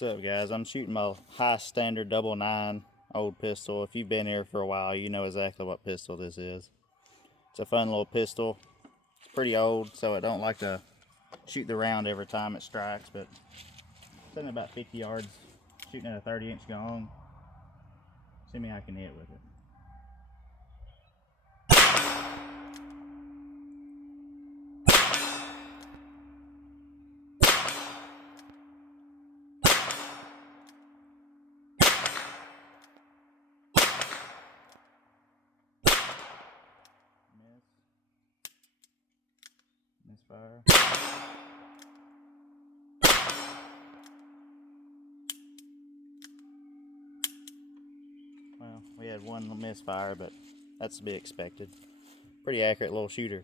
What's up, guys? I'm shooting my high standard double nine old pistol. If you've been here for a while, you know exactly what pistol this is. It's a fun little pistol. It's pretty old, so it don't like to shoot the round every time it strikes, but it's sitting about 50 yards, shooting at a 30-inch gong. See me I can hit with it. Misfire. Well, we had one misfire, but that's to be expected. Pretty accurate little shooter.